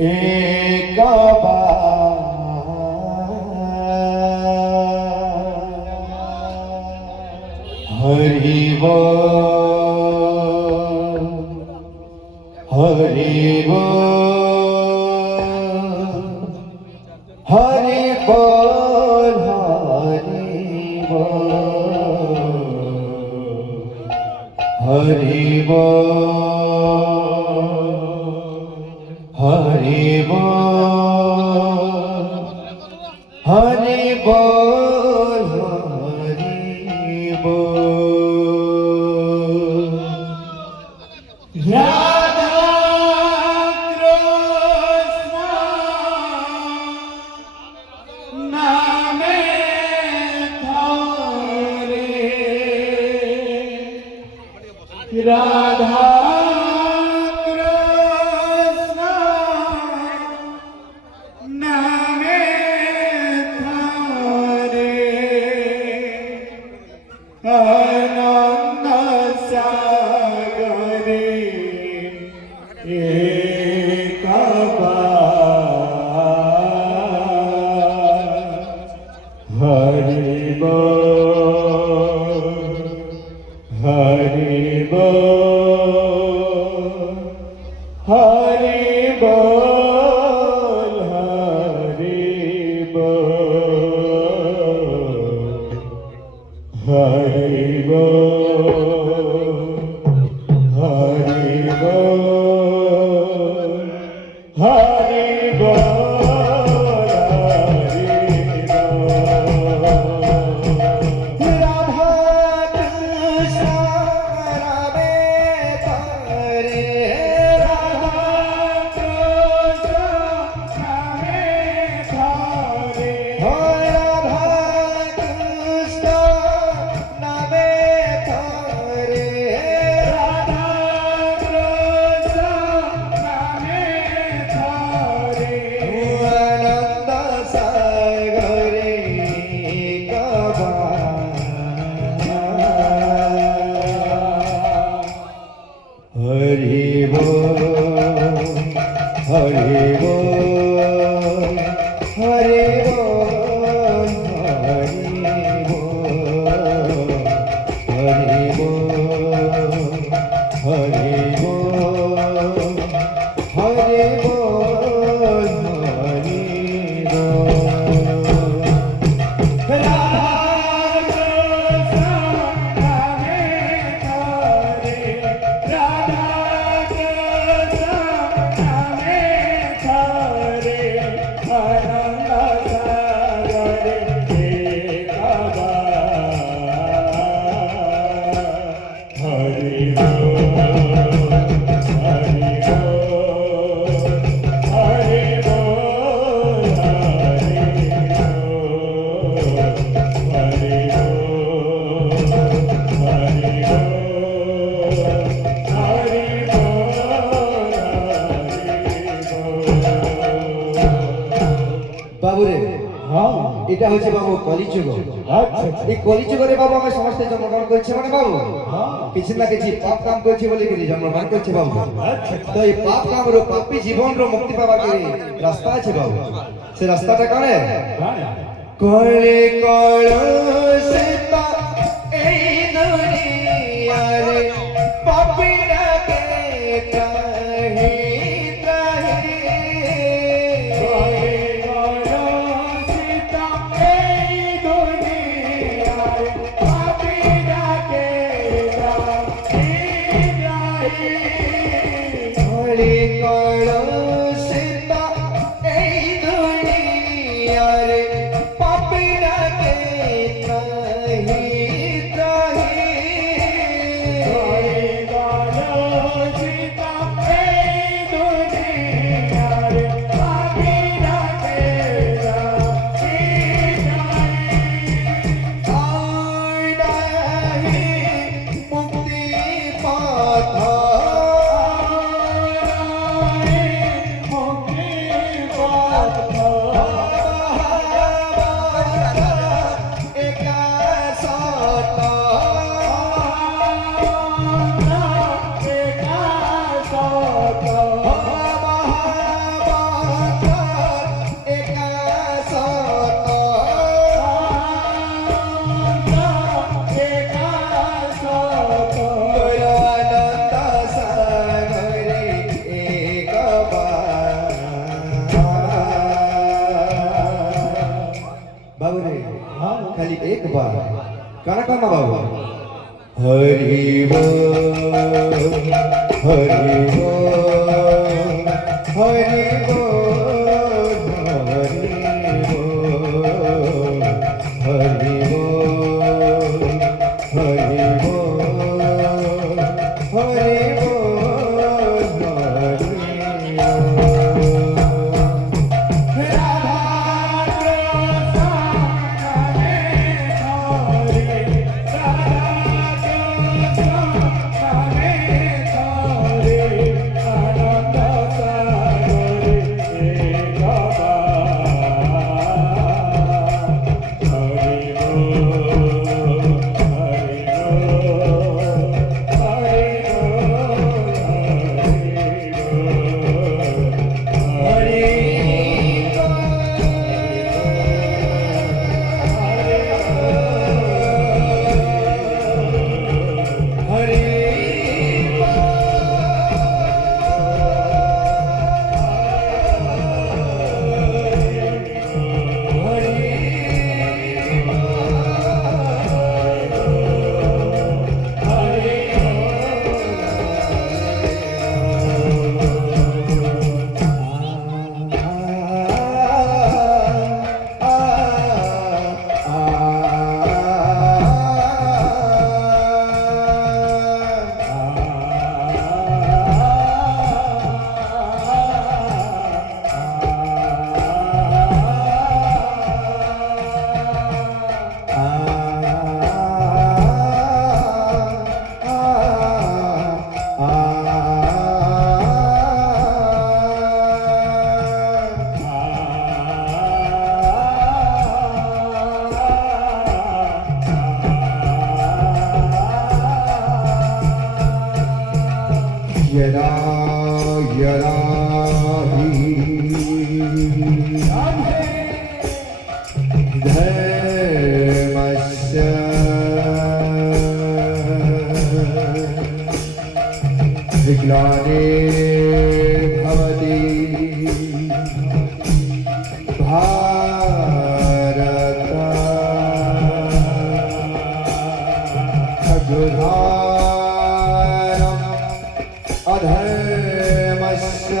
एक बार हरि बोल हरि बोल हरि बोल हरि बोल हरि बोल हरि बोल हरि बोल राधा कृष्ण नामे थारे राधा कृष्ण नामे थारे आनंद सागरे एक बार हरि बोल हरि बोल हरि बोल हरि बोल हरि बोल हरि बोल राधा कृष्ण रामे तारे राधा कृष्ण रामे तारे हो राधा कृष्ण नामे थारे राधा कृष्ण नामे थारे आनंद सागरे कबा हरि बोल हरि बोल हरि बोल हरि बोल हरि बोल हरि बोल हरि बोल राधा कृष्ण नामे थारे राधा कृष्ण नामे थारे आनंद सागरे एक बार हरि बोल हरि बोल हरि बोल हरि बोल हरि বাবুরে হ্যাঁ এটা হচ্ছে বাবু কলিযুগ আচ্ছা এই কলিযুগরে বাবু আমি সমস্ত জন্মগ্রহণ করছি মানে বাবু কিছু না কিছু পাপ কাম করছি বলে কি জন্মগ্রহণ করছে বাবু আচ্ছা তো এই পাপ কামর পাপী জীবনর মুক্তি পাওয়ার কি রাস্তা আছে বাবু সে রাস্তাটা কানে কলে কলসিতা এই দুনিয়ারে পাপীরা কে ত্রাহি ত্রাহি কলে কলসিতা এই দুনিয়ারে পাপীরা কে ত্রাহি ত্রাহি কলে কলসিতা এই দুনিয়ারে পাপীরা কে ত্রাহি ত্রাহি মুক্তি পাথা एक बार गाना गाना बाबू हरि बोल हरि बोल हरि बोल हरि बोल हरि बोल हरि बोल यदा यदा धर्मस्य ग्लानिर्भवति भारत अग्रधारम् अधर्मस्य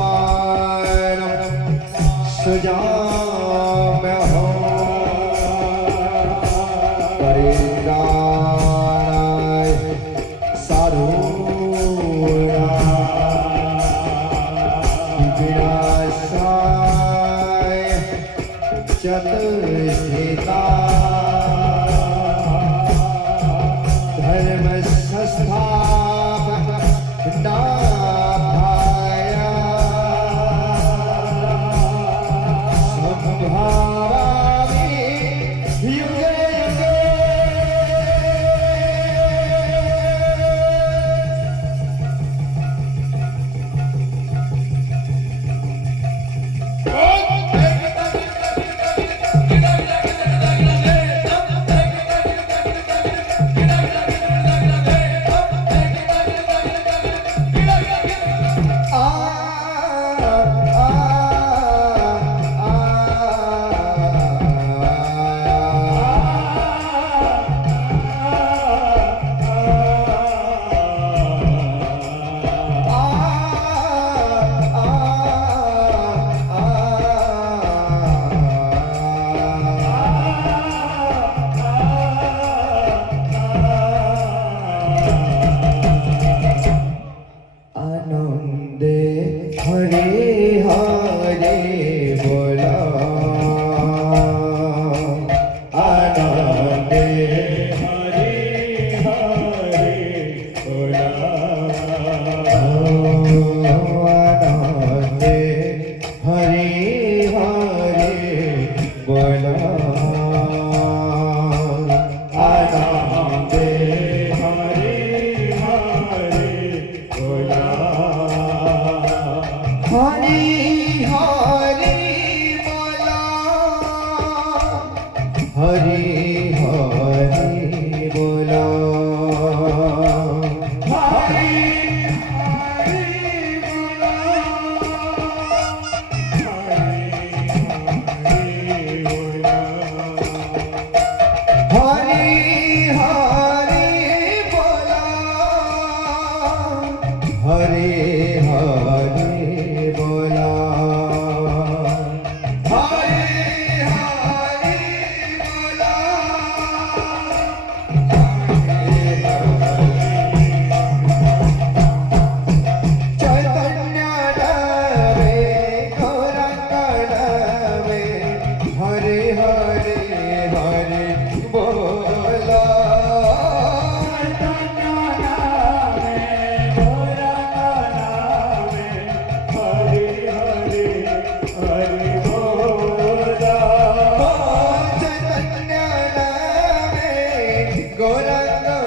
तदात्मानं सृजाम्यहम् परित्राणाय साधूनां विनाशाय चतुष्टिता धर्म संस्थापक दाभाय संभावामि युगे युगे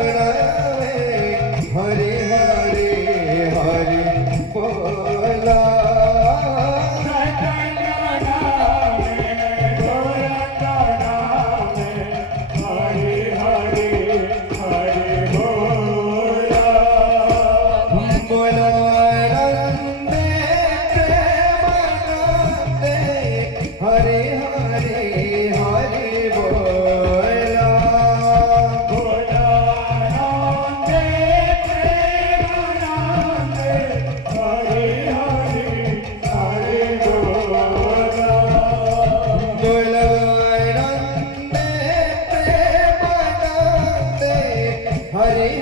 हरे हरे हरे बोला हरे हरे हरे बोला हरे हरे हरे बोला हरे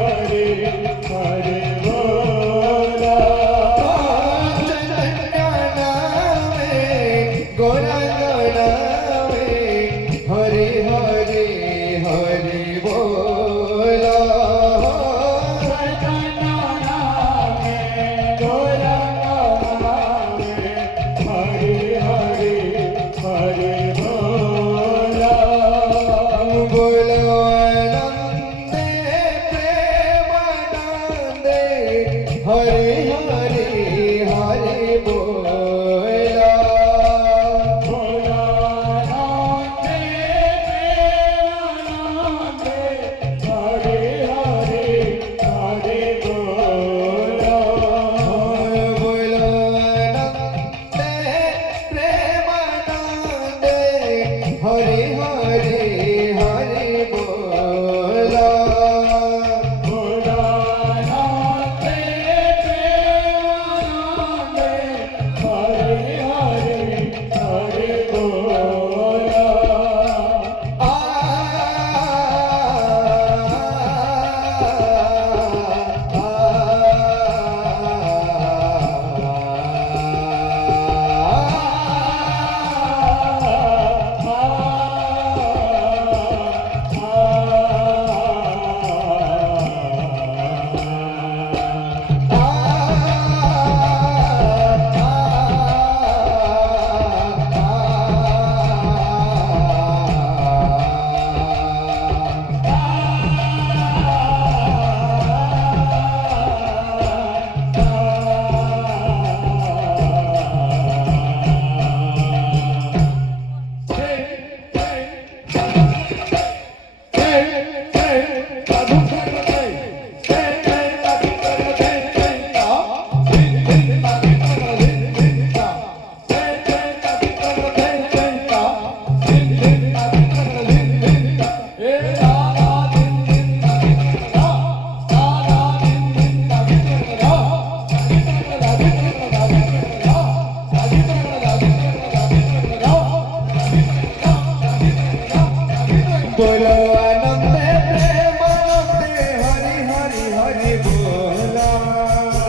हरे हरे बोला गोरा गोरा हरे हरे हरे बोला हरे हरे हरे बोला हरे हरे हरे बोला